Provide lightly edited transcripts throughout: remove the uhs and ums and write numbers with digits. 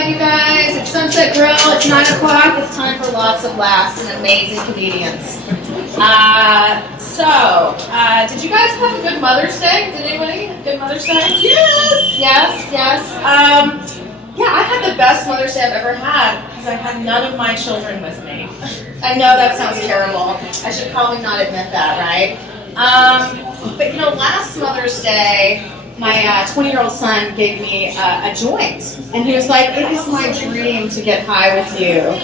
Hyde, you guys. It's Sunset Grill. It's 9 o'clock. It's time for lots of laughs and amazing comedians. Did you guys have a good Mother's Day? Did anybody have a good Mother's Day? Yes. Yeah, I had the best Mother's Day I've ever had because I had none of my children with me. I know that sounds terrible. I should probably not admit that, right? But last Mother's Day, my 20-year-old son gave me a joint, and he was like, "It is my dream to get high with you."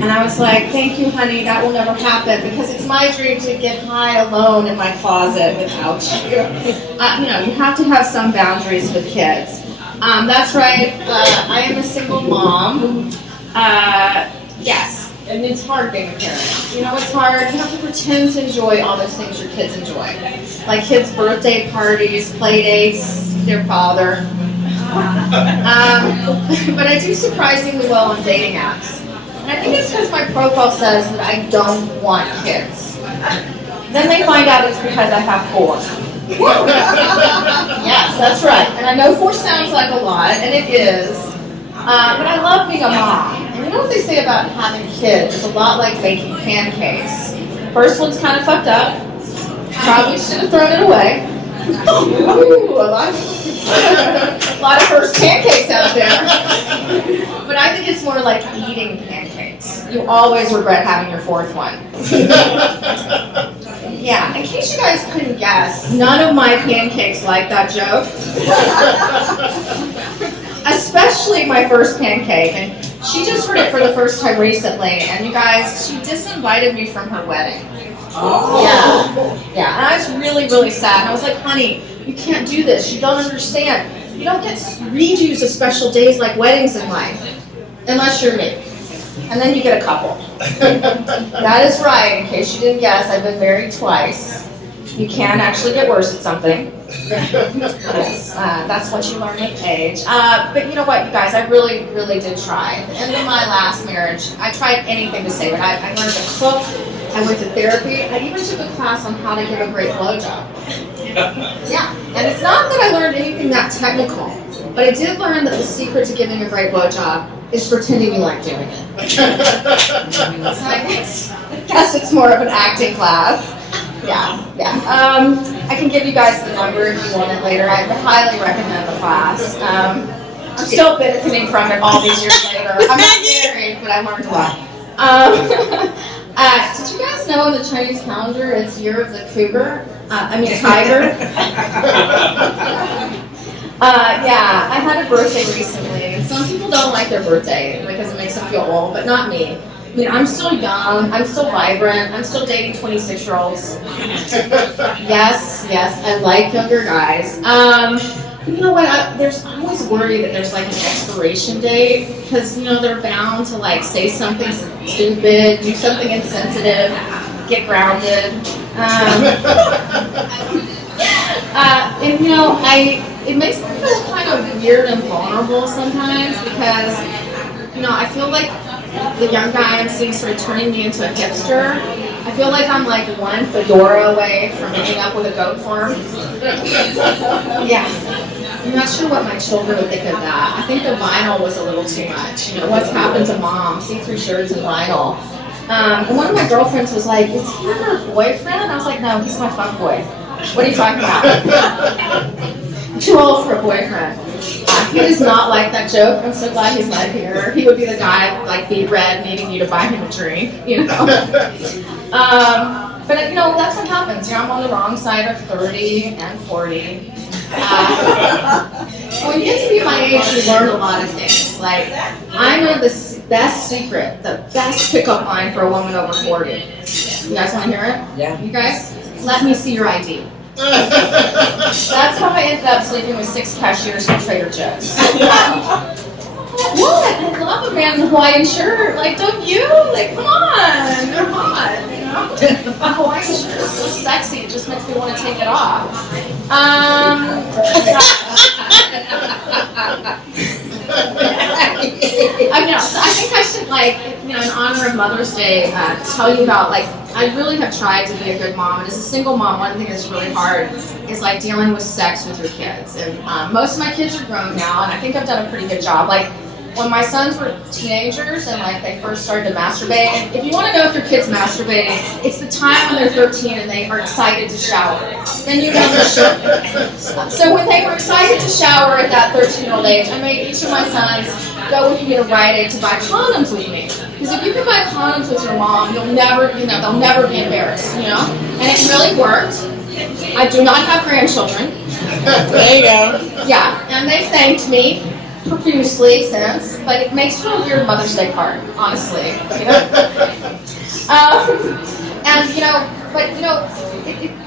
And I was like, "Thank you, honey, that will never happen because it's my dream to get high alone in my closet without you." You have to have some boundaries with kids. That's right, I am a single mom. Yes. And it's hard being a parent. It's hard. You have to pretend to enjoy all those things your kids enjoy. Like kids' birthday parties, play dates, their father. But I do surprisingly well on dating apps. And I think it's because my profile says that I don't want kids. Then they find out it's because I have 4. Yes, that's right. And I know 4 sounds like a lot, and it is. But I love being a mom. And you know what they say about having kids? It's a lot like baking pancakes. First one's kind of fucked up. Probably should have thrown it away. Ooh, a lot of first pancakes out there. But I think it's more like eating pancakes. You always regret having your 4th one. Yeah, in case you guys couldn't guess, none of my pancakes like that joke. Especially my first pancake, and she just heard it for the first time recently, and you guys, she disinvited me from her wedding. Oh. Yeah, and I was really, really sad, and I was like, "Honey, you can't do this, you don't understand. You don't get redos of special days like weddings in life, unless you're me. And then you get a couple." That is right, in case you didn't guess, I've been married twice. You can actually get worse at something. Yes, that's what you learn with age. But you know what, you guys, I really, really did try. At the end of my last marriage, I tried anything to save it. I learned to cook. I went to therapy. I even took a class on how to give a great blowjob. Yeah, and it's not that I learned anything that technical, but I did learn that the secret to giving a great blowjob is pretending you like doing it. So I guess it's more of an acting class. Yeah. I can give you guys the number if you want it later. I highly recommend the class. I'm still benefiting from it all these years later. I'm not married, but I learned a lot. Did you guys know in the Chinese calendar it's Year of the Tiger? Yeah, I had a birthday recently. Some people don't like their birthday because it makes them feel old, but not me. I mean, I'm still young, I'm still vibrant, I'm still dating 26-year-olds. Yes, I like younger guys. You know what, there's always worry that there's like an expiration date, because, they're bound to like say something stupid, do something insensitive, get grounded. It makes me feel kind of weird and vulnerable sometimes, because, I feel like the young guy I'm seeing sort of turning me into a hipster. I feel like I'm like one fedora away from ending up with a goat farm. Yeah. I'm not sure what my children would think of that. I think the vinyl was a little too much. What's happened to mom? See-through shirts and vinyl. And one of my girlfriends was like, "Is he her boyfriend?" I was like, "No, he's my fuckboy." What are you talking about? Too old for a boyfriend. He does not like that joke. I'm so glad he's not here. He would be the guy, like, be red, needing you to buy him a drink, But, that's what happens. I'm on the wrong side of 30 and 40. When you get to be my age, you learn a lot of things. Like, I know the best secret, the best pickup line for a woman over 40. You guys want to hear it? Yeah. You guys? Let me see your ID. That's how I ended up sleeping with 6 cashiers from Trader Joe's. What? I love a man in a Hawaiian shirt. Like, don't you? Like, come on. They're hot, A Hawaiian shirt is so sexy. It just makes me want to take it off. So I think I should, in honor of Mother's Day, tell you about, I really have tried to be a good mom. And as a single mom, one thing that's really hard is, dealing with sex with your kids. And most of my kids are grown now, and I think I've done a pretty good job. when my sons were teenagers and like they first started to masturbate, and if you want to know if your kid's masturbating, it's the time when they're 13 and they are excited to shower. Then you know for sure. So when they were excited to shower at that 13-year-old age, I made each of my sons go with me to Rite Aid to buy condoms with me. Because if you can buy condoms with your mom, you'll never, they'll never be embarrassed, And it really worked. I do not have grandchildren. There you go. Yeah, and they thanked me profusely since, but it makes for a weird Mother's Day card, honestly.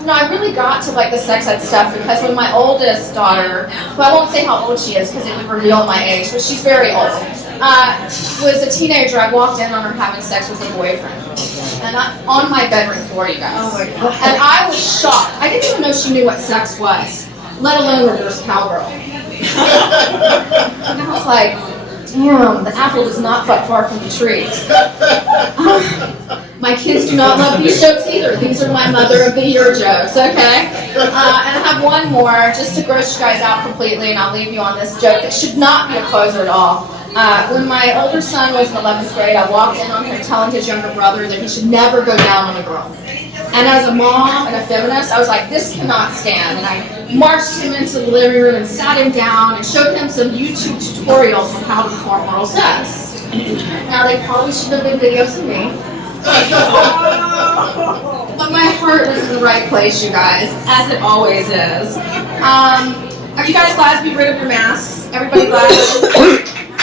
I really got to like the sex ed stuff because when my oldest daughter, who I won't say how old she is because it would reveal my age, but she's very old, was a teenager, I walked in on her having sex with her boyfriend. And on my bedroom floor, you guys. Oh my God. And I was shocked. I didn't even know she knew what sex was, let alone reverse cowgirl. And I was like, damn, the apple does not fall far from the tree. My kids do not love these jokes either. These are my mother of the year jokes, okay? And I have one more just to gross you guys out completely, and I'll leave you on this joke that should not be a closer at all. When my older son was in 11th grade, I walked in on him telling his younger brother that he should never go down on a girl. And as a mom and a feminist, I was like, this cannot stand. And I marched him into the living room and sat him down and showed him some YouTube tutorials on how to perform oral sex. Now, they probably should have been videos of me. But my heart was in the right place, you guys, as it always is. Are you guys glad to be rid of your masks? Everybody glad?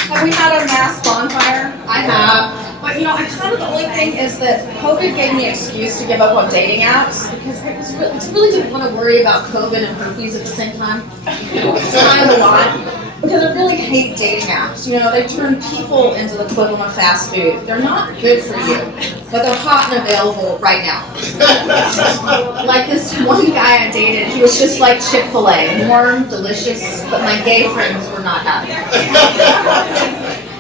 Have we had a mask bonfire? I have. But I kind of the only thing is that COVID gave me an excuse to give up on dating apps because I really didn't want to worry about COVID and herpes at the same time. It's kind of a lot. Because I really hate dating apps. They turn people into the equivalent of fast food. They're not good for you, but they're hot and available right now. Like this one guy I dated, he was just like Chick-fil-A, warm, delicious, but my gay friends were not happy.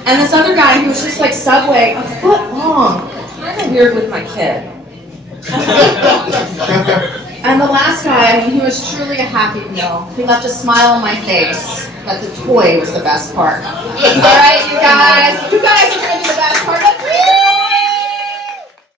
And this other guy, he was just like Subway, a foot long. Kind of weird with my kid. And the last guy, he was truly a happy meal. He left a smile on my face, but the toy was the best part. All right, you guys are going to be the best part. Let's read it!